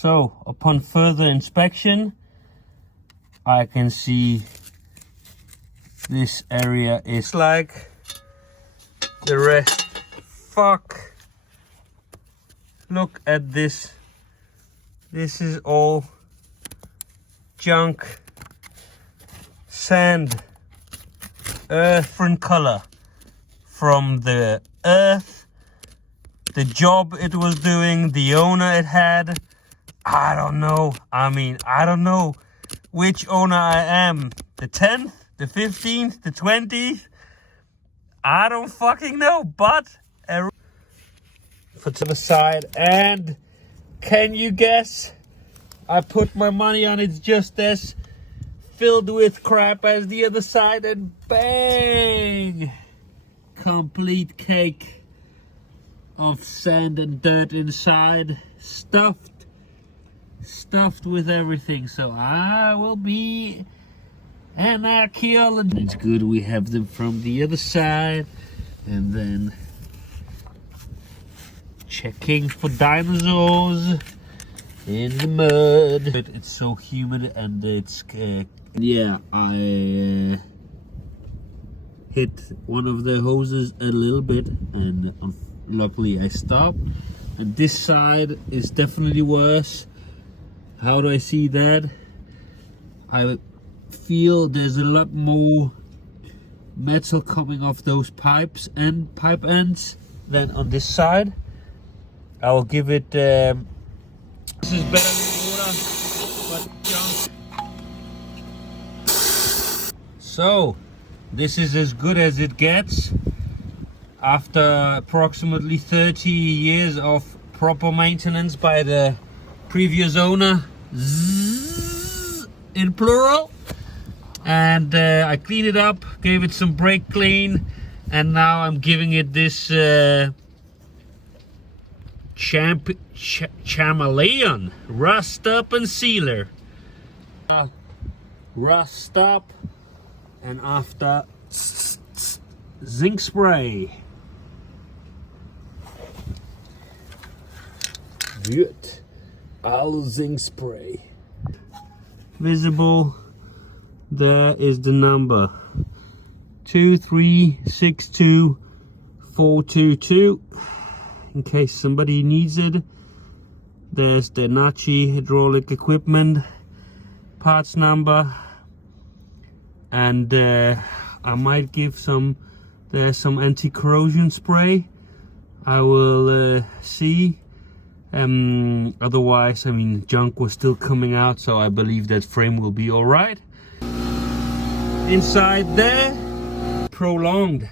So upon further inspection, I can see this area is like the rest. Fuck. Look at this. This is all junk, sand, different color from the earth, the job it was doing, the owner it had. I don't know. I mean, I don't know which owner I am. The 10th, the 15th, the 20th. I don't fucking know, but for to the side, and can you guess? I put my money on it's just as filled with crap as the other side, and bang! Complete cake of sand and dirt inside, stuffed with everything. So I will be an archaeologist. It's good we have them from the other side, and then checking for dinosaurs in the mud. It's so humid, and it's yeah, I hit one of the hoses a little bit, and luckily I stopped. And this side is definitely worse. How do I see that? I feel there's a lot more metal coming off those pipes and pipe ends than on this side. I will give it this is better than water, but junk. So this is as good as it gets after approximately 30 years of proper maintenance by the previous owner, in plural. And I cleaned it up, gave it some brake clean, and now I'm giving it this chameleon rust up and sealer. Rust up, and after zinc spray. Good. All zinc spray. Visible. There is the number 2362422. In case somebody needs it. There's the Nachi hydraulic equipment parts number, and I might give there's some anti-corrosion spray. I will see. Otherwise, I mean, junk was still coming out, so I believe that frame will be all right. Inside there, prolonged.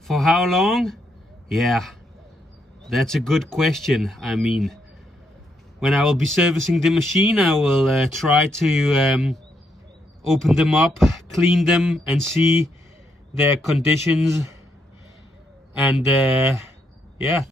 For how long? Yeah, that's a good question. I mean, when I will be servicing the machine, I will try to open them up, clean them, and see their conditions. And yeah.